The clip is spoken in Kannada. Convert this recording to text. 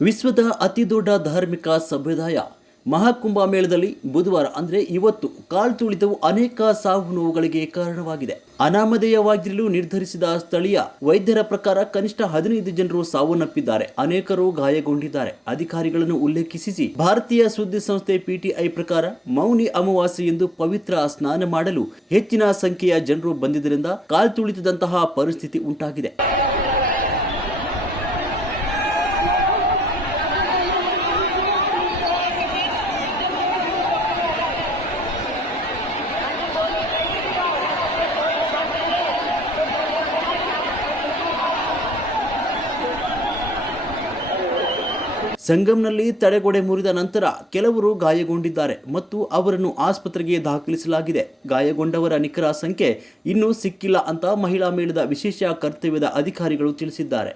ವಿಶ್ವದ ಅತಿದೊಡ್ಡ ಧಾರ್ಮಿಕ ಸಂಪ್ರದಾಯ ಮಹಾಕುಂಭ ಮೇಳದಲ್ಲಿ ಬುಧವಾರ ಅಂದರೆ ಇವತ್ತು ಕಾಲ್ತುಳಿತವು ಅನೇಕ ಸಾವು ನೋವುಗಳಿಗೆ ಕಾರಣವಾಗಿದೆ. ಅನಾಮಧೇಯವಾಗಿರಲು ನಿರ್ಧರಿಸಿದ ಸ್ಥಳೀಯ ವೈದ್ಯರ ಪ್ರಕಾರ ಕನಿಷ್ಠ 15 ಜನರು ಸಾವನ್ನಪ್ಪಿದ್ದಾರೆ, ಅನೇಕರು ಗಾಯಗೊಂಡಿದ್ದಾರೆ. ಅಧಿಕಾರಿಗಳನ್ನು ಉಲ್ಲೇಖಿಸಿ ಭಾರತೀಯ ಸುದ್ದಿ ಸಂಸ್ಥೆ ಪಿಟಿಐ ಪ್ರಕಾರ ಮೌನಿ ಅಮಾವಾಸ್ಯೆ ಎಂದು ಪವಿತ್ರ ಸ್ನಾನ ಮಾಡಲು ಹೆಚ್ಚಿನ ಸಂಖ್ಯೆಯ ಜನರು ಬಂದಿದ್ದರಿಂದ ಕಾಲ್ತುಳಿತದಂತಹ ಪರಿಸ್ಥಿತಿ ಉಂಟಾಗಿದೆ. ಸಂಗಮ್ನಲ್ಲಿ ತಡೆಗೋಡೆ ಮುರಿದ ನಂತರ ಕೆಲವರು ಗಾಯಗೊಂಡಿದ್ದಾರೆ ಮತ್ತು ಅವರನ್ನು ಆಸ್ಪತ್ರೆಗೆ ದಾಖಲಿಸಲಾಗಿದೆ. ಗಾಯಗೊಂಡವರ ನಿಖರ ಸಂಖ್ಯೆ ಇನ್ನೂ ಸಿಕ್ಕಿಲ್ಲ ಅಂತ ಮಹಿಳಾ ಮೇಳದ ವಿಶೇಷ ಕರ್ತವ್ಯದ ಅಧಿಕಾರಿಗಳು ತಿಳಿಸಿದ್ದಾರೆ.